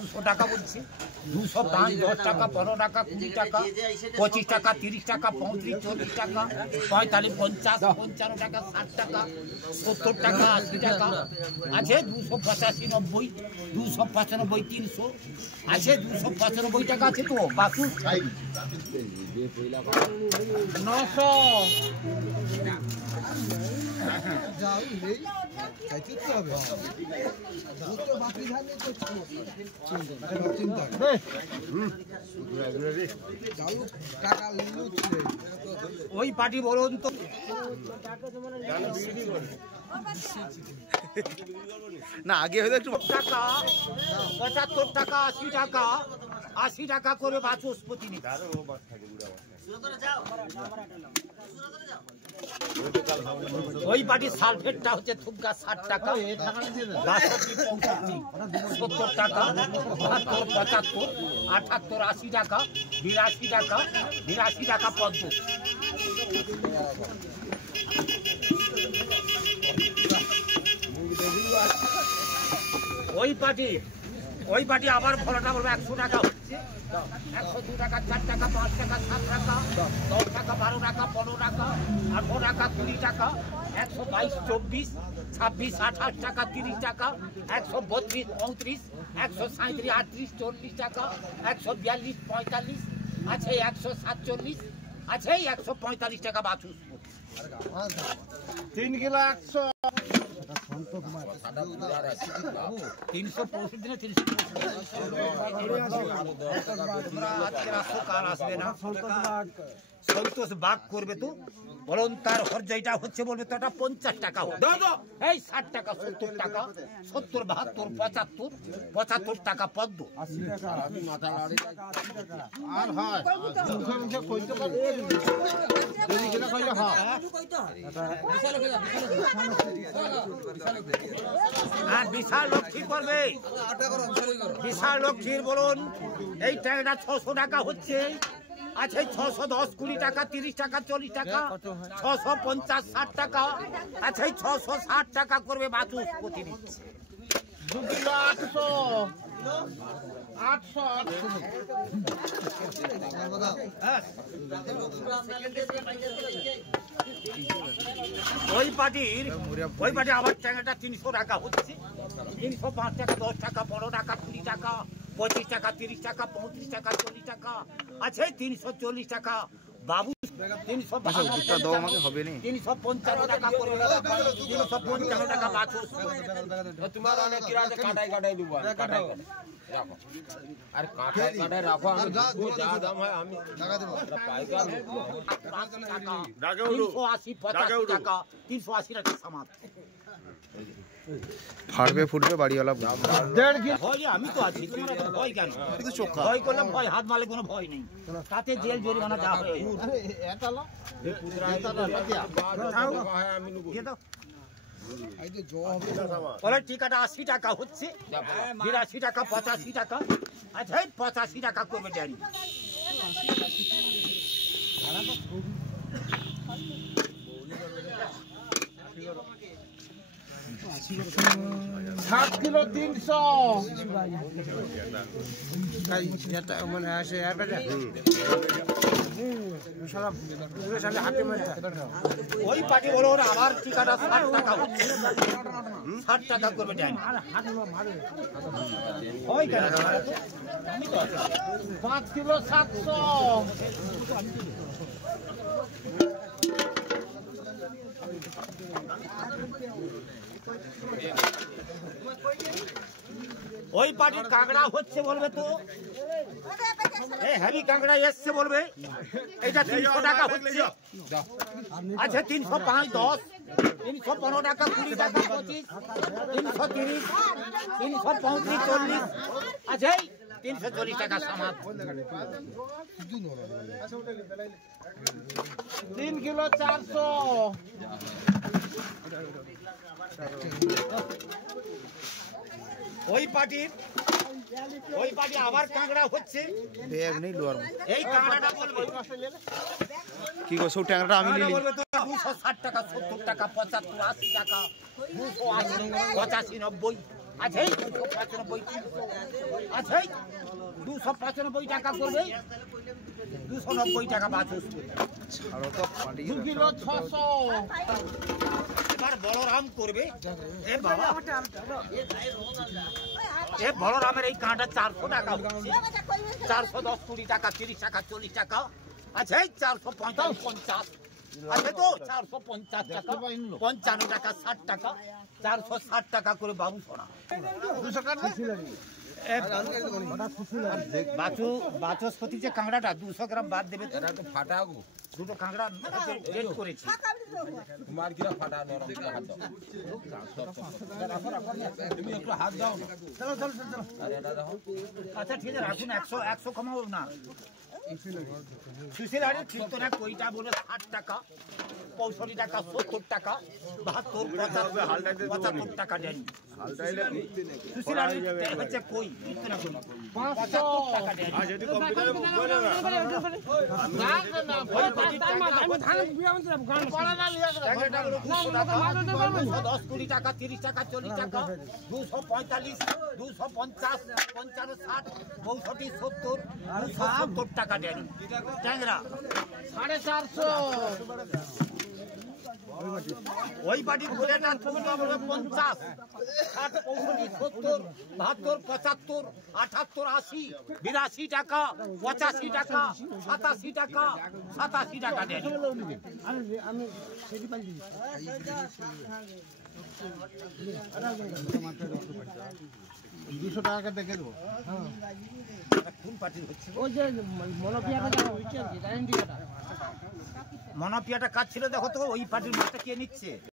200 টাকা বলছি। 205, 10 টাকা, 15 টাকা, 20 টাকা, 25 টাকা, 30 টাকা, 35, 40 টাকা, 45, 50, 55 টাকা, 60 টাকা, 70 টাকা, 80 টাকা আছে। 285, 90, 295, 300 আছে। 295 টাকা আছে তো বাসু 900 ওই পার্টি বলুন তো না আগে হয়তো একটু টাকা 75 টাকা, 80 টাকা, 80 টাকা করে বাচস্পতি নিতে। ওই বাড়ির সালফেটটা হচ্ছে থুপকা 60 টাকা, 70 টাকা, 72, 75, 78, 80 টাকা, 82 টাকা, 82 টাকা পদ্ম। ওই পার্টি আবার ফলটা বলবো 100 টাকা হচ্ছে। 102 টাকা, 4 টাকা, 5 টাকা, 7 টাকা, 10 টাকা, 12 টাকা, 15 টাকা, 18 টাকা, 20 টাকা, 122, 24, 26, 28 টাকা, 30 টাকা, 132, 35, 137, 38, 40 টাকা, 142, 45 আছে, 147 আছে, 145 টাকা বাছুর 3 কিলো 100 365 দিনে 365 কাল আসবে না। সন্তোষ বাঘ করবে তো বলুন তার খরচাটা হচ্ছে বলবে তো এটা 50 টাকা হোক, এই 60 টাকা, 70 টাকা, 70, 72, 75, 75 টাকা পদ্ম। আর হয় বিশাল লক্ষ্মী করবে, বিশাল লক্ষ্মীর বলুন এই ট্যাংটা 600 টাকা হচ্ছে। আছে 610, 20 টাকা, 30 টাকা, 40 টাকা, 650, 60 টাকা আছে। 660 টাকা করবে বাচস্পতি নিচ্ছে। 2 কিলো 800 ওই পার্টির আবার ট্যাংটা 300 টাকা হচ্ছে। 305 টাকা, 10 টাকা, 15 টাকা, 20 টাকা, 25 টাকা, 30 টাকা, 35 টাকা, 40 টাকা আছে। 340 টাকা বাবু। 355 টাকা করবে, 355 টাকা বাছুর। তোমার অনেক কিরাতে কাটাই কাটাই দিব, কাটাই রাখো আর কাটাই কাটাই রাখো। আমি যা দাম হয় আমি টাকা দেব। পাইকার 380, 85 টাকা, 380 টাকা সামাদ। ফাড়বে ফুটবে বাড়িওয়ালা ভয় আমি তো আছি, তোমার ভয় কেন? ভয় করলে ভয়, হাত মালে কোনো ভয় নেই, তাতে জেল জরিমানা দেওয়া হয়। টিকাটা 80 টাকা হচ্ছে, 82 টাকা, 85 টাকা আচ্ছা। 85 টাকা করবে ড্যানি। 7 কিলো 300 ওই পার্টি বলো আমার টিকাটা 60 টাকা হচ্ছে। 60 টাকা করবে ড্যানি। 5 কিলো 700 ওই পার্টির কাঁকড়া হচ্ছে বলবে তো হ্যাভি কাঁকড়া এসছে বলবে এটা 300 টাকা হচ্ছে। আচ্ছা 305, 10, 315 টাকা, 20 টাকা, 25, 330, 335, 40 আচ্ছা 340 টাকা সামাদ। 3 কিলো 400 ওই পার্টি আবার কাঁকড়া হচ্ছে। এই কাঁকড়াটা বলবে কি গো সব ট্যাংরাটা আমি নিলি 260 টাকা, 70 টাকা, 75, 80 টাকা, 280, 85, 90 আছে 295, আছে 295 টাকা করবে, 290 টাকা বাছুর। ছাড়ো তো পাটি 2 কিলো 600। এবার বলরাম করবে। এ বাবা, এ বলরামের এই কাঁটা 400 টাকা হচ্ছে। 410, 20 টাকা, 30 টাকা, 40 টাকা, আছে 450, 50 আছে তো 450 টাকা, 55 টাকা, 60 টাকা, 460 টাকা করে বাবু সোনা। বাচস্পতি যে কাঁকড়াটা 200 গ্রাম বাদ দেবে। এটা তো ফাটা গো, দুটো কাঁকড়া রেড করেছি। তোমার কিরা ফাটা নরম কিরা হাত দাও, তুমি একটু হাত দাও না। চলো চলো চলো চলো। আর এটা দেখো, আচ্ছা ঠিক আছে, রাখুন 100 কমাও না। সুশীল আরে ঠিক তো না, কইটা বলে 60 টাকা, 65 টাকা, 70 টাকা, 72, 75 টাকা দেন। সুশীল আরে হচ্ছে কই ঠিক তো না, কই 75 টাকা দেন। আর যদি কম্পিউটারে বলে না না না ওই আমি ধান বিয়াম দিলাম গান পড়া না লিয়া 210, 20 টাকা, 30 টাকা, 40 টাকা, 245, 250, 55, 60, 65, 70, 270 টাকা দেন। ট্যাংরা 450। ওই বাড়ির বলে না, তুমি তো বলে 50, 60, 65, 70, 72, 75, 78, 80, 82 টাকা, 85 টাকা, 87 টাকা, 87 টাকা দেন। আমি সেটি পাল্টি দুশো টাকা দেখে দেবো। কোন পার্টির হচ্ছে? ওই যে মনোপিয়াটা হচ্ছে, মনোপিয়াটা কাজ ছিল, দেখো তো ওই পার্টির মাছটা কে নিচ্ছে।